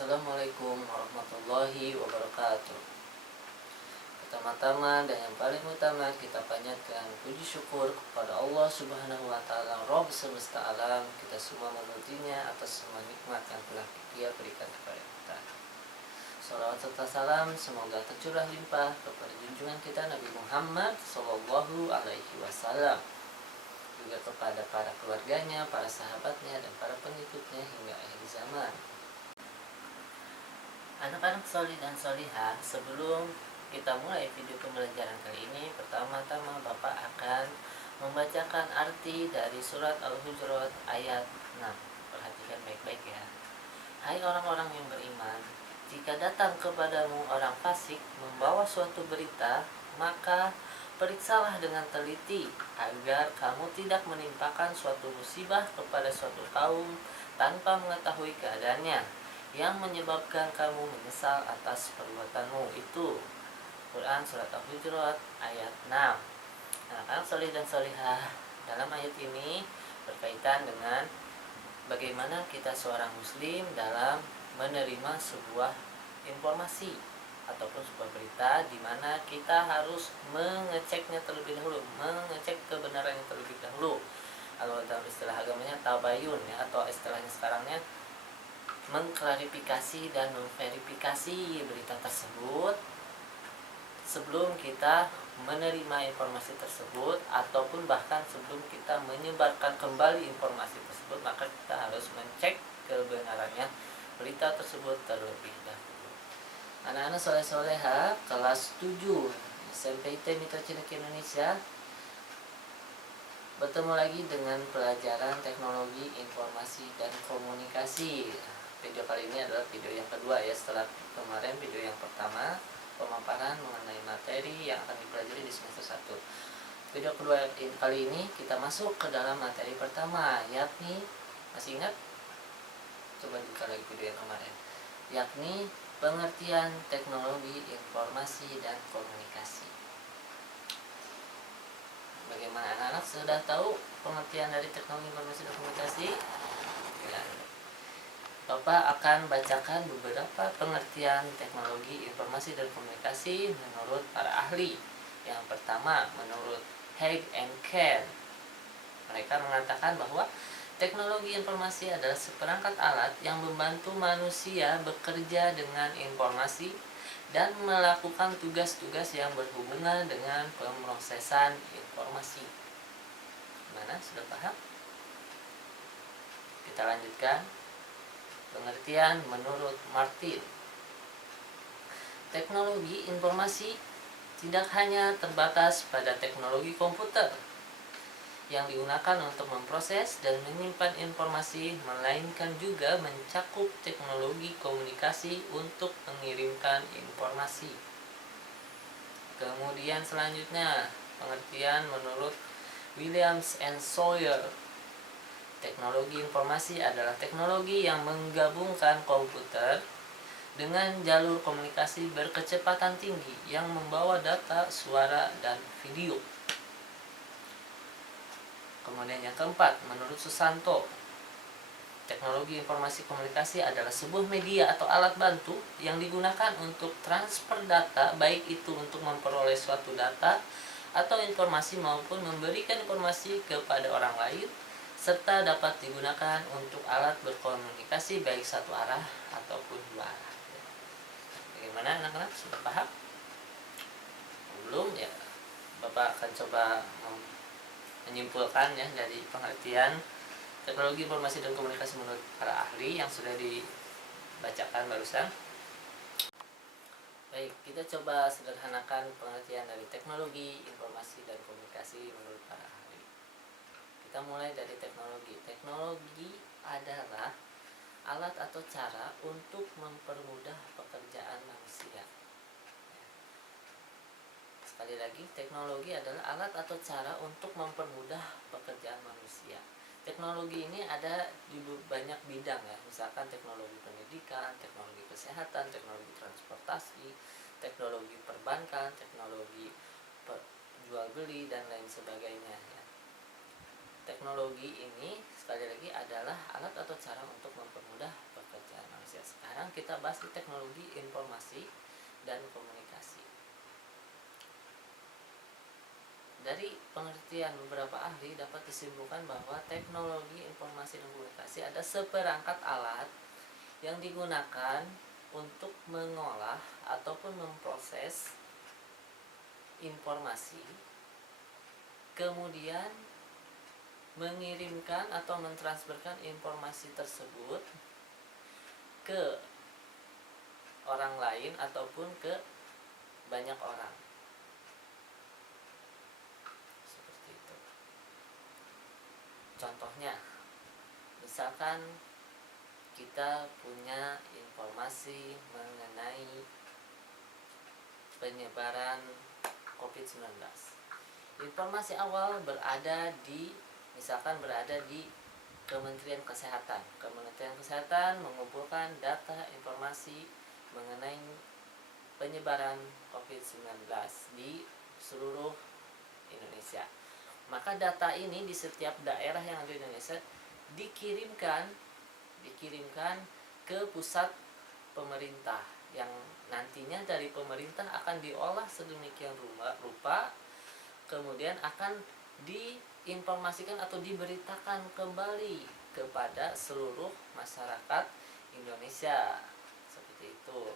Assalamualaikum warahmatullahi wabarakatuh. Pertama-tama dan yang paling utama kita panjatkan puji syukur kepada Allah Subhanahu wa taala, Rabb semesta alam. Kita semua memujinya atas semua nikmat yang telah Dia berikan kepada kita. Salawat serta salam semoga tercurah limpah kepada junjungan kita Nabi Muhammad Sallallahu Alaihi Wasallam, juga kepada para keluarganya, para sahabatnya, dan para pengikutnya hingga akhir zaman. Anak-anak solih dan solihah, sebelum kita mulai video pembelajaran kali ini, pertama-tama Bapak akan membacakan arti dari surat Al-Hujurat ayat 6. Perhatikan baik-baik ya. Hai orang-orang yang beriman, jika datang kepadamu orang fasik membawa suatu berita, maka periksalah dengan teliti agar kamu tidak menimpakan suatu musibah kepada suatu kaum tanpa mengetahui keadaannya, yang menyebabkan kamu menyesal atas perbuatanmu itu. Quran Surat Al-Hujurat ayat 6. Anak-anak solih dan solihah, dalam ayat ini berkaitan dengan bagaimana kita seorang muslim dalam menerima sebuah informasi ataupun sebuah berita, di mana kita harus mengeceknya terlebih dahulu, mengecek kebenarannya terlebih dahulu. Kalau dalam istilah agamanya tabayun ya, atau istilahnya sekarangnya mengklarifikasi dan memverifikasi berita tersebut sebelum kita menerima informasi tersebut, ataupun bahkan sebelum kita menyebarkan kembali informasi tersebut, maka kita harus mencek kebenarannya berita tersebut terlebih dahulu. Anak-anak soleh-soleha kelas 7 SMPT Mitra Ciniki Indonesia, bertemu lagi dengan pelajaran teknologi informasi dan komunikasi. Video kali ini adalah video yang kedua ya, setelah kemarin video yang pertama pemaparan mengenai materi yang akan dipelajari di semester 1. Video kedua kali ini kita masuk ke dalam materi pertama, yakni, masih ingat? Coba buka lagi video yang kemarin, yakni pengertian teknologi informasi dan komunikasi. Bagaimana anak-anak sudah tahu pengertian dari teknologi informasi dan komunikasi? Ya. Bapak akan bacakan beberapa pengertian teknologi informasi dan komunikasi menurut para ahli. Yang pertama, menurut Haig and Ken, mereka mengatakan bahwa teknologi informasi adalah seperangkat alat yang membantu manusia bekerja dengan informasi dan melakukan tugas-tugas yang berhubungan dengan pemrosesan informasi. Gimana? Sudah paham? Kita lanjutkan. Pengertian menurut Martin, teknologi informasi tidak hanya terbatas pada teknologi komputer yang digunakan untuk memproses dan menyimpan informasi, melainkan juga mencakup teknologi komunikasi untuk mengirimkan informasi. Kemudian selanjutnya, pengertian menurut Williams and Sawyer, teknologi informasi adalah teknologi yang menggabungkan komputer dengan jalur komunikasi berkecepatan tinggi yang membawa data, suara, dan video. Kemudian yang keempat, menurut Susanto, teknologi informasi komunikasi adalah sebuah media atau alat bantu yang digunakan untuk transfer data, baik itu untuk memperoleh suatu data atau informasi maupun memberikan informasi kepada orang lain, serta dapat digunakan untuk alat berkomunikasi baik satu arah ataupun dua arah. Bagaimana anak-anak, sudah paham? Belum ya? Bapak akan coba menyimpulkan ya dari pengertian teknologi informasi dan komunikasi menurut para ahli yang sudah dibacakan barusan. Baik, kita coba sederhanakan pengertian dari teknologi informasi dan komunikasi menurut para ahli. Kita mulai dari teknologi. Teknologi adalah alat atau cara untuk mempermudah pekerjaan manusia. Sekali lagi, teknologi adalah alat atau cara untuk mempermudah pekerjaan manusia. Teknologi ini ada di banyak bidang ya, misalkan teknologi pendidikan, teknologi kesehatan, teknologi transportasi, teknologi perbankan, teknologi jual beli, dan lain sebagainya ya. Teknologi ini sekali lagi adalah alat atau cara untuk mempermudah pekerjaan pekerjaan manusia. Sekarang kita bahas di teknologi informasi dan komunikasi. Dari pengertian beberapa ahli dapat disimpulkan bahwa teknologi informasi dan komunikasi ada seperangkat alat yang digunakan untuk mengolah ataupun memproses informasi, kemudian mengirimkan atau mentransferkan informasi tersebut ke orang lain ataupun ke banyak orang. Seperti itu. Contohnya, misalkan kita punya informasi mengenai penyebaran COVID-19. Informasi awal misalkan berada di Kementerian Kesehatan. Kementerian Kesehatan mengumpulkan data informasi mengenai penyebaran COVID-19 di seluruh Indonesia. Maka data ini di setiap daerah yang ada di Indonesia dikirimkan ke pusat pemerintah, yang nantinya dari pemerintah akan diolah sedemikian rupa, kemudian akan diinformasikan atau diberitakan kembali kepada seluruh masyarakat Indonesia. Seperti itu.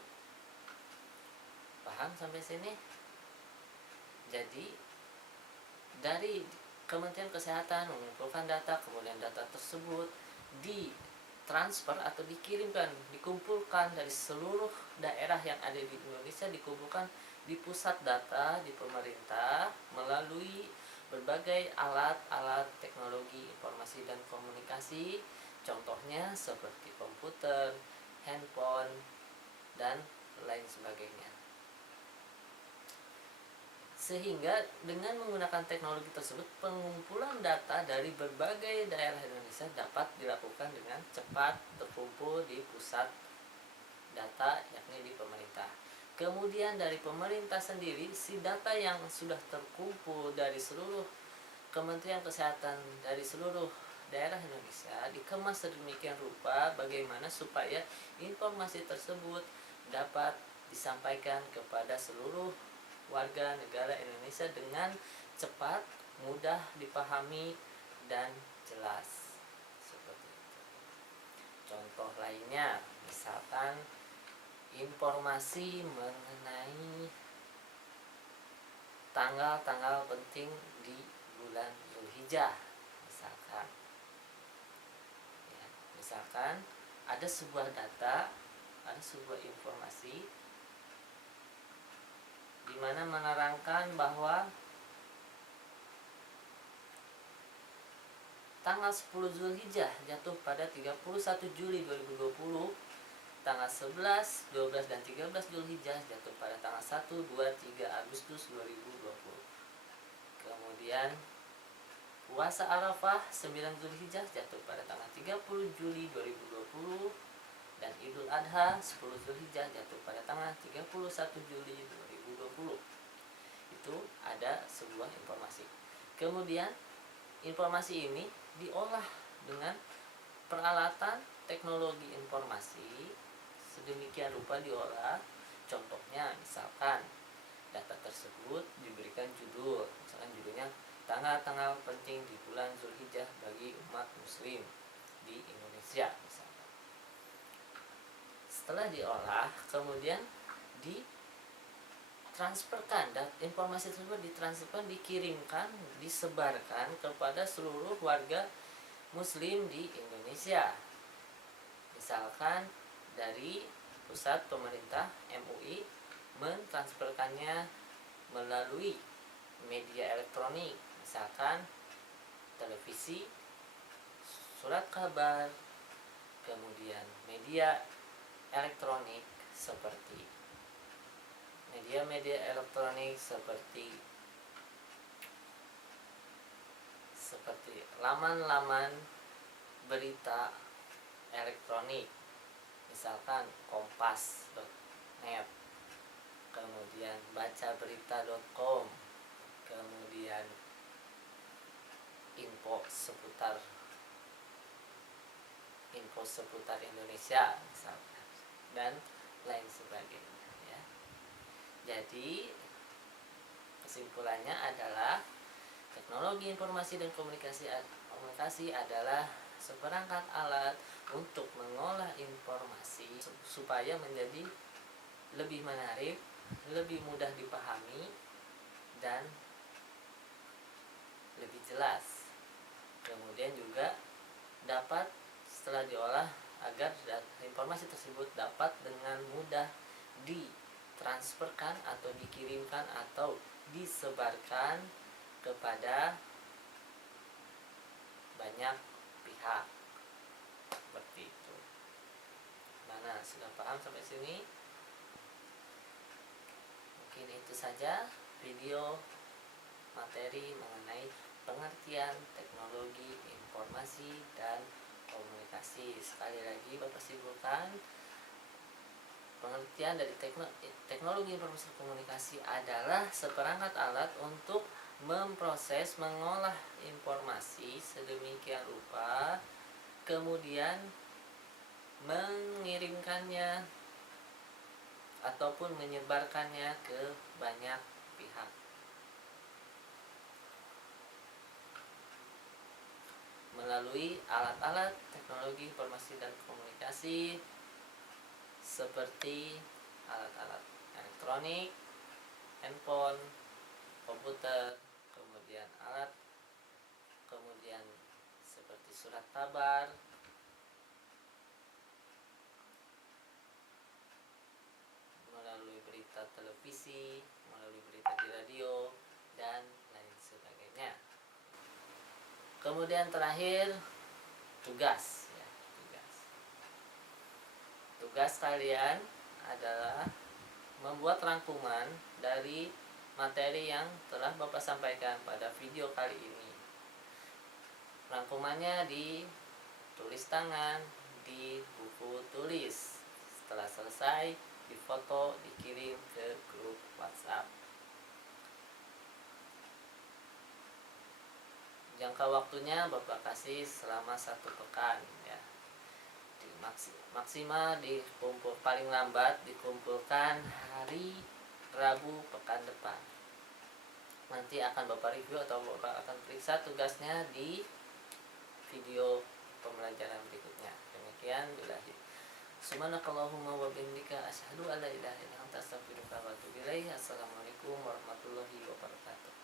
Paham sampai sini? Jadi dari Kementerian Kesehatan mengumpulkan data, kemudian data tersebut ditransfer atau dikumpulkan dari seluruh daerah yang ada di Indonesia, dikumpulkan di pusat data di pemerintah melalui berbagai alat-alat teknologi informasi dan komunikasi, contohnya seperti komputer, handphone, dan lain sebagainya. Sehingga dengan menggunakan teknologi tersebut, pengumpulan data dari berbagai daerah Indonesia dapat dilakukan dengan cepat, terkumpul di pusat data, yakni di pemerintah. Kemudian dari pemerintah sendiri, si data yang sudah terkumpul dari seluruh Kementerian Kesehatan dari seluruh daerah Indonesia dikemas sedemikian rupa bagaimana supaya informasi tersebut dapat disampaikan kepada seluruh warga negara Indonesia dengan cepat, mudah dipahami, dan jelas. Seperti itu. Contoh lainnya, misalkan informasi mengenai tanggal-tanggal penting di bulan Zulhijjah, misalkan ada sebuah data, ada sebuah informasi di mana menerangkan bahwa tanggal 10 Zulhijjah jatuh pada 31 Juli 2020, tanggal 11, 12, dan 13 Zulhijjah jatuh pada tanggal 1, 2, 3 Agustus 2020. Kemudian puasa Arafah 9 Zulhijjah jatuh pada tanggal 30 Juli 2020, dan Idul Adha 10 Zulhijjah jatuh pada tanggal 31 Juli 2020. Itu ada sebuah informasi. Kemudian informasi ini diolah dengan peralatan teknologi informasi sedemikian rupa diolah. Contohnya, misalkan data tersebut diberikan judul, misalkan judulnya tanggal-tanggal penting di bulan Zulhijjah bagi umat muslim di Indonesia misalkan. Setelah diolah, kemudian ditransferkan, dan informasi tersebut ditransferkan, dikirimkan, disebarkan kepada seluruh warga muslim di Indonesia. Misalkan dari pusat pemerintah MUI mentransferkannya melalui media elektronik, misalkan televisi, surat kabar, kemudian media elektronik seperti media-media elektronik seperti laman-laman berita elektronik, misalkan kompas.net, kemudian bacaberita.com, kemudian info seputar info seputar Indonesia misalkan, dan lain sebagainya ya. Jadi kesimpulannya adalah teknologi informasi dan komunikasi adalah seperangkat alat untuk mengolah informasi supaya menjadi lebih menarik, lebih mudah dipahami, dan lebih jelas. Kemudian juga dapat setelah diolah agar informasi tersebut dapat dengan mudah ditransferkan atau dikirimkan atau disebarkan kepada banyak pihak, seperti itu. Mana sudah paham sampai sini? Mungkin itu saja video materi mengenai pengertian teknologi informasi dan komunikasi. Sekali lagi Bapak simpulkan, pengertian dari teknologi informasi dan komunikasi adalah seperangkat alat untuk memproses, mengolah informasi sedemikian rupa, kemudian mengirimkannya ataupun menyebarkannya ke banyak pihak. Melalui alat-alat teknologi informasi dan komunikasi seperti alat-alat elektronik, handphone, komputer, kemudian seperti surat kabar, melalui berita televisi, melalui berita di radio, dan lain sebagainya. Kemudian terakhir, tugas ya, tugas kalian adalah membuat rangkuman dari materi yang telah Bapak sampaikan pada video kali ini. Rangkumannya ditulis tangan di buku tulis. Setelah selesai, difoto, dikirim ke grup WhatsApp. Jangka waktunya Bapak kasih selama 1 pekan ya. Maksimal paling lambat dikumpulkan hari Rabu pekan depan. Nanti akan Bapak review atau Bapak akan periksa tugasnya di video pembelajaran berikutnya. Demikian, billahi. Subhanakallahumma wa bihamdika asyhadu an la ilaha illa anta astaghfiruka wa atubu ilaik. Assalamualaikum warahmatullahi wabarakatuh.